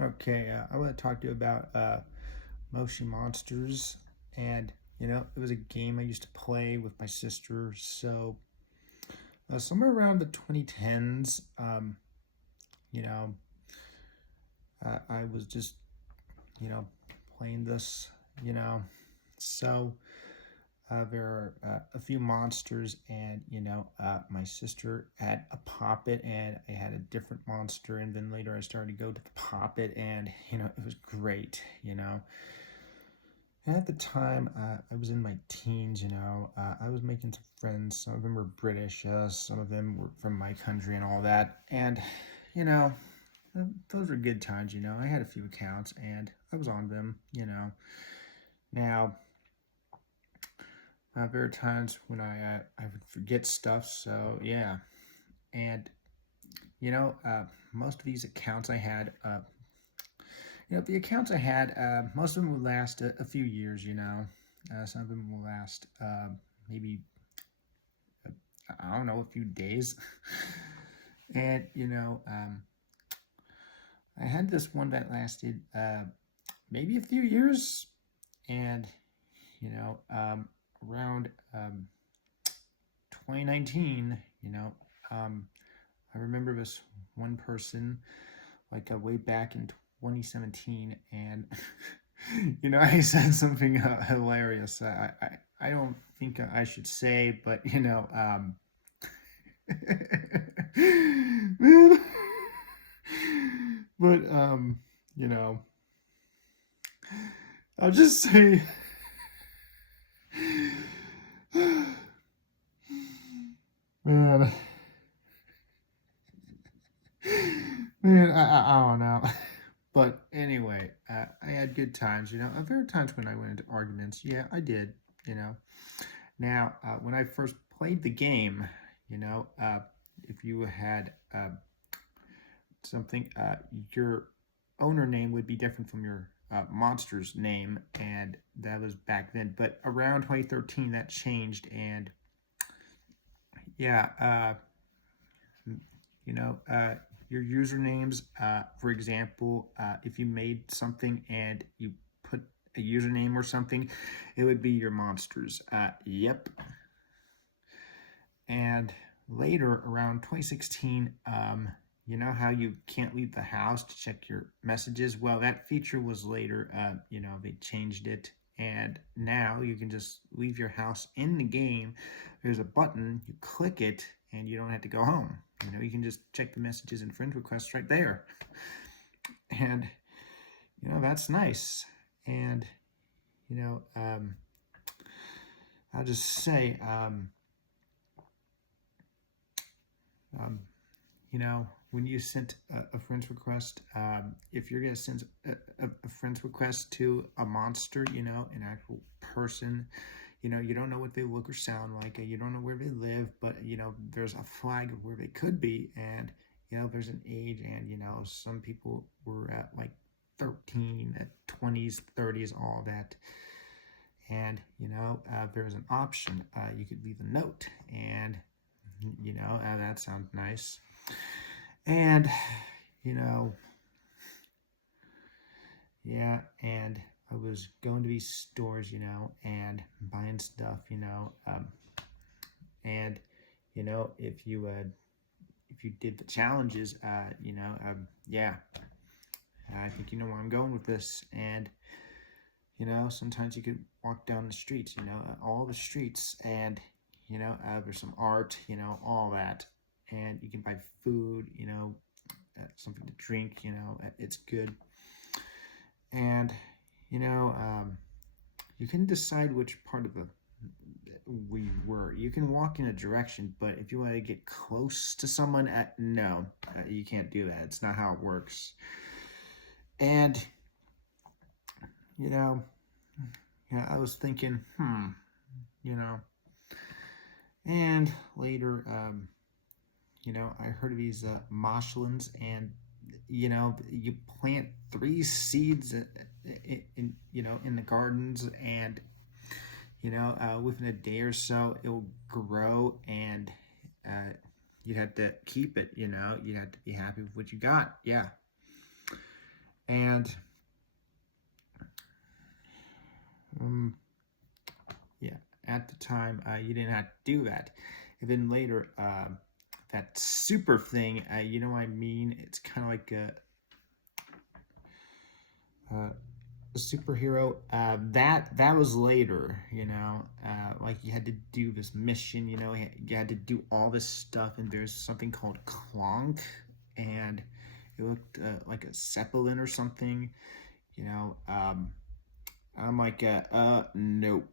Okay, I want to talk to you about Moshi Monsters, and it was a game I used to play with my sister. So somewhere around the 2010s, you know, I was just you know playing this, you know. So there are a few monsters, and my sister had a poppet, and I had a different monster, and then later I started to go to the poppet, and it was great. And at the time, I was in my teens, I was making some friends. Some of them were British, some of them were from my country and all that. And, you know, those were good times. I had a few accounts and I was on them. Now, there are times when I would forget stuff, so yeah. And, most of these accounts I had, the accounts I had, most of them would last a few years. Some of them will last maybe, I don't know, a few days. And, I had this one that lasted maybe a few years. And, around 2019, I remember this one person like way back in 2017, and I said something hilarious. I don't think I should say, but man, but you know, I'll just say, man, man, I don't know. But anyway, I had good times. There were times when I went into arguments. Yeah, I did. You know. Now, when I first played the game, if you had something, your owner name would be different from your monster's name, and that was back then. But around 2013, that changed, and yeah, you know, uh, your usernames, for example, if you made something and you put a username or something, it would be your monsters. Yep. And later, around 2016, you know how you can't leave the house to check your messages? Well, that feature was later, they changed it. And now you can just leave your house in the game. There's a button, you click it, and you don't have to go home. You can just check the messages and friend requests right there. And, that's nice. And, you know, um, I'll just say, um, when you sent a friend's request, if you're going to send a friend's request to a monster, an actual person, you don't know what they look or sound like, you don't know where they live, but, there's a flag of where they could be, and, there's an age, and, some people were at like 13, at 20s, 30s, all that. And, there's an option. You could leave a note, and, that sounds nice. And, you know, yeah, and I was going to these stores, and buying stuff, and, if you did the challenges, yeah, I think you know where I'm going with this. And, sometimes you could walk down the streets, all the streets, and, there's some art, all that. And you can buy food, something to drink, it's good. And, you know, um, you can decide which part of the we were. You can walk in a direction, but if you want to get close to someone, no, you can't do that. It's not how it works. And, you know, yeah, I was thinking, you know, and later, I heard of these marshlands, and you plant 3 seeds in the gardens, and within a day or so it'll grow, and uh, you have to keep it. You have to be happy with what you got. Yeah. And um, yeah, at the time, you didn't have to do that. And then later, that super thing, you know what I mean? It's kind of like a superhero. That was later, you know. Like you had to do this mission, you know. You had to do all this stuff, and there's something called Clonk, and it looked like a Zeppelin or something, you know. I'm like, nope.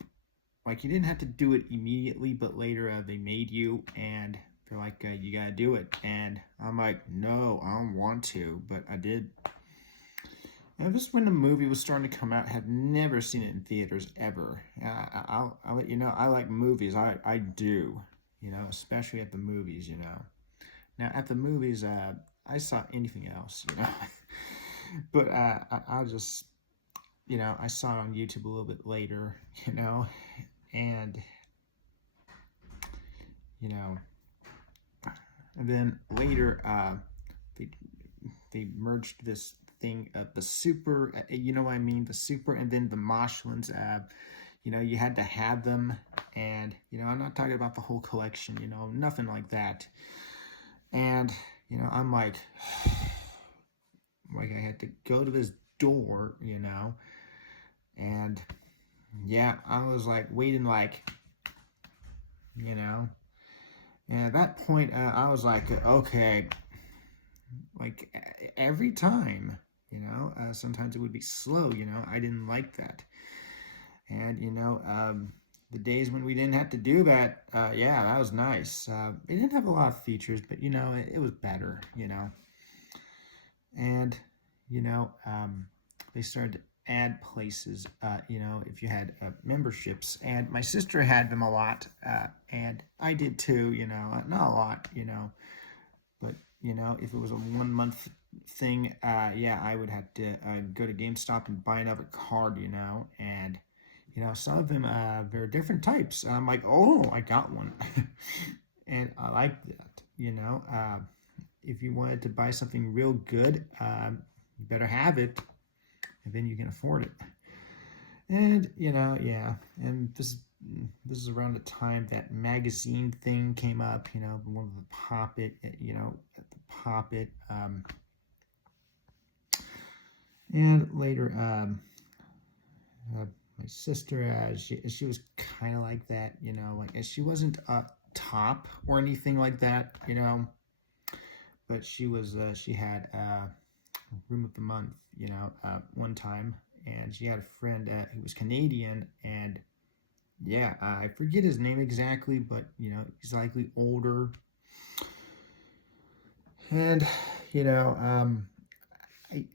Like you didn't have to do it immediately, but later they made you, and they're like, you gotta do it, and I'm like, no, I don't want to, but I did. And this is when the movie was starting to come out. I had never seen it in theaters ever. I'll let you know. I like movies. I do, you know, especially at the movies. You know, now at the movies, I saw anything else. You know, but I'll just, you know, I saw it on YouTube a little bit later. You know, and you know, and then later, they they merged this thing, the super, you know what I mean, the super, and then the Moshlands. You know, you had to have them, and you know, I'm not talking about the whole collection. You know, nothing like that. And you know, I'm like I had to go to this door, you know, and yeah, I was like waiting, like, you know. And at that point, I was like, okay, like every time, you know, sometimes it would be slow, you know, I didn't like that. And, you know, the days when we didn't have to do that, yeah, that was nice. It didn't have a lot of features, but, you know, it was better, you know. And, you know, they started to add places, you know, if you had memberships. And my sister had them a lot, and I did too, you know, not a lot, you know. But, you know, if it was a 1 month thing, yeah, I would have to go to GameStop and buy another card, you know. And, you know, some of them, there are different types. I'm like, oh, I got one. And I like that, you know. If you wanted to buy something real good, you better have it, and then you can afford it. And, you know, yeah. And this is around the time that magazine thing came up, you know, one of the Pop It, you know, the Pop It. And later, my sister, she was kind of like that, you know, like she wasn't up top or anything like that, you know, but she was, she had Room of the Month, you know, one time, and she had a friend who was Canadian, and yeah, I forget his name exactly, but you know, he's likely older. And you know, I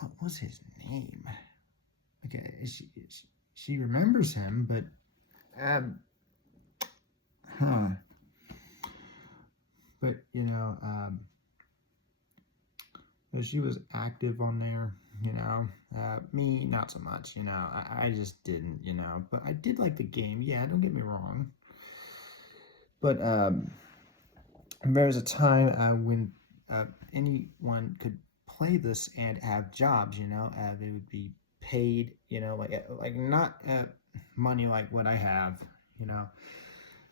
what was his name? Okay, she remembers him, but huh. But you know, she was active on there. You know, me not so much. You know, I just didn't. You know, but I did like the game. Yeah, don't get me wrong. But there was a time when anyone could play this and have jobs. You know, they would be paid. You know, like not money like what I have. You know,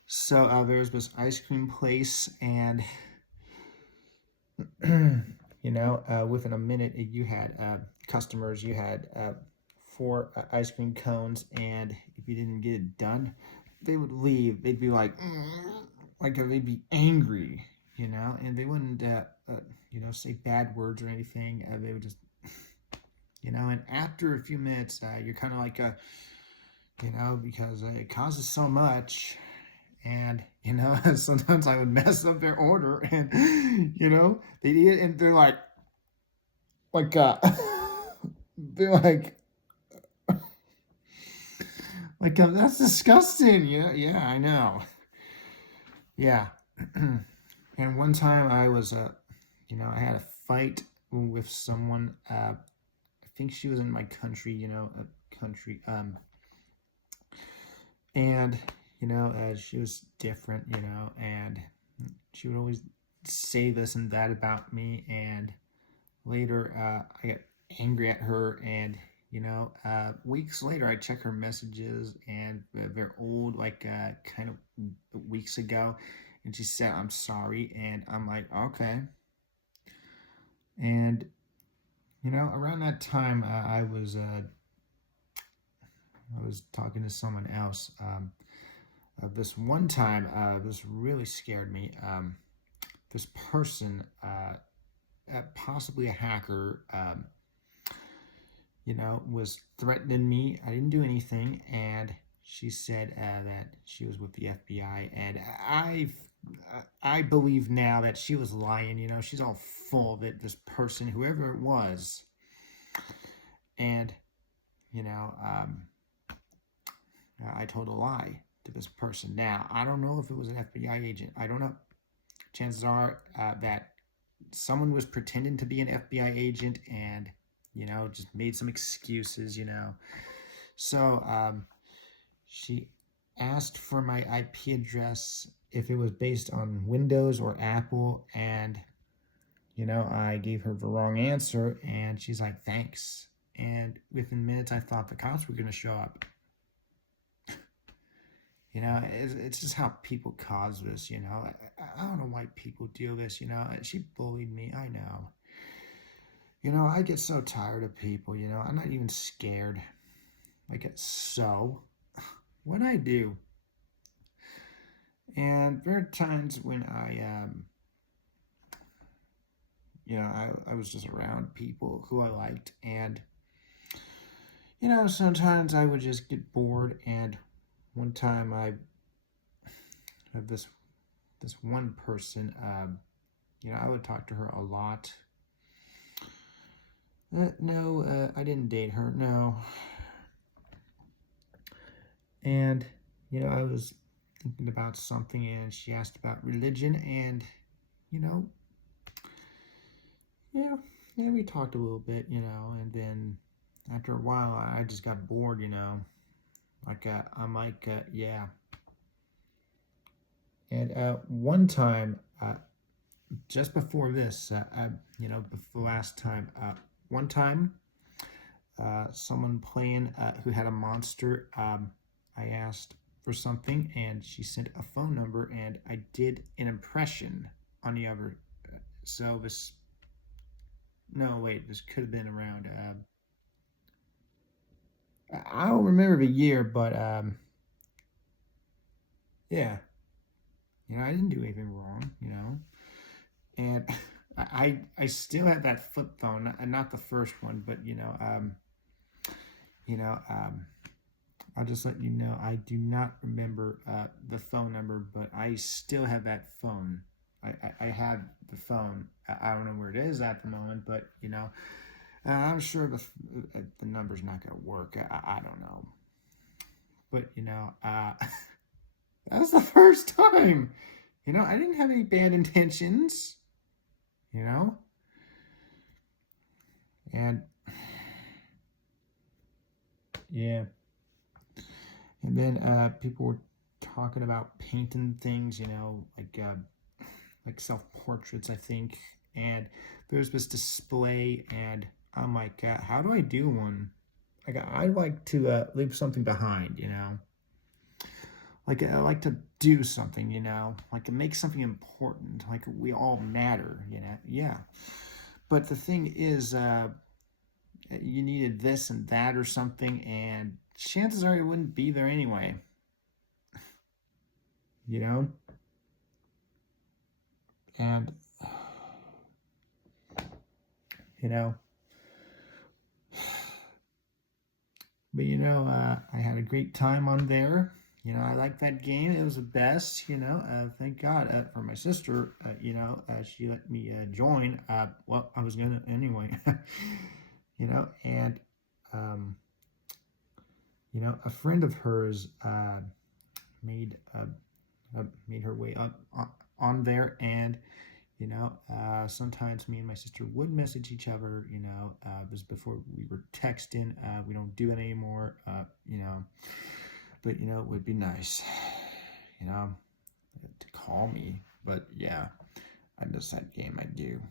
so there was this ice cream place, and you know, within a minute, you had customers. You had 4 ice cream cones, and if you didn't get it done, they would leave. They'd be like they'd be angry, you know, and they wouldn't, you know, say bad words or anything. They would just, you know, and after a few minutes, you're kind of like, you know, because it causes so much. And, you know, sometimes I would mess up their order, and, you know, they eat it, and they're like, they're like, that's disgusting. Yeah, yeah, I know. Yeah. And one time I was, you know, I had a fight with someone. I think she was in my country, you know, a country. And, you know, she was different, you know, and she would always say this and that about me. And later, I got angry at her, and weeks later, I check her messages, and they're old, like kind of weeks ago, and she said, "I'm sorry," and I'm like, okay. And around that time, I was talking to someone else. This one time, this really scared me. This person, possibly a hacker, was threatening me. I didn't do anything, and she said that she was with the FBI, and I believe now that she was lying. She's all full of it. This person, whoever it was, and you know, um, I told a lie to this person. Now I don't know if it was an FBI agent. I don't know. Chances are that someone was pretending to be an FBI agent and just made some excuses. So she asked for my IP address if it was based on Windows or Apple, and I gave her the wrong answer, and she's like, thanks. And within minutes, I thought the cops were going to show up. It's just how people cause this. I don't know why people do this. She bullied me. I know. I get so tired of people. I'm not even scared. Like, so what I do. And there are times when I was just around people who I liked, and sometimes I would just get bored. And one time I had this one person, I would talk to her a lot. No, I didn't date her, no. And I was thinking about something, and she asked about religion, and yeah, we talked a little bit, and then after a while, I just got bored, like I'm like, yeah. And one time, just before this, before last time, one time, someone playing who had a monster, I asked for something, and she sent a phone number, and I did an impression on the other. So this, no, wait, this could have been around. I don't remember the year, but yeah, I didn't do anything wrong, and I still have that flip phone, not the first one, but you know, um, I'll just let you know I do not remember the phone number, but I still have that phone. I have the phone. I don't know where it is at the moment, but I'm sure the number's not gonna work. I don't know, but that was the first time. I didn't have any bad intentions. You know, and yeah, and then people were talking about painting things. Like self portraits, I think. And there's this display, and I'm like, how do I do one? Like, I like to leave something behind, Like, I like to do something, Like, to make something important. Like, we all matter, Yeah. But the thing is, you needed this and that or something, and chances are it wouldn't be there anyway, you know? And, you know, but I had a great time on there. I liked that game. It was the best. Thank God for my sister. She let me join. Well, I was gonna anyway. And a friend of hers made made her way up on there, and sometimes me and my sister would message each other. It was before we were texting. We don't do it anymore. But it would be nice, to call me. But yeah, I miss that game. I do.